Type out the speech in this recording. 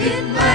in my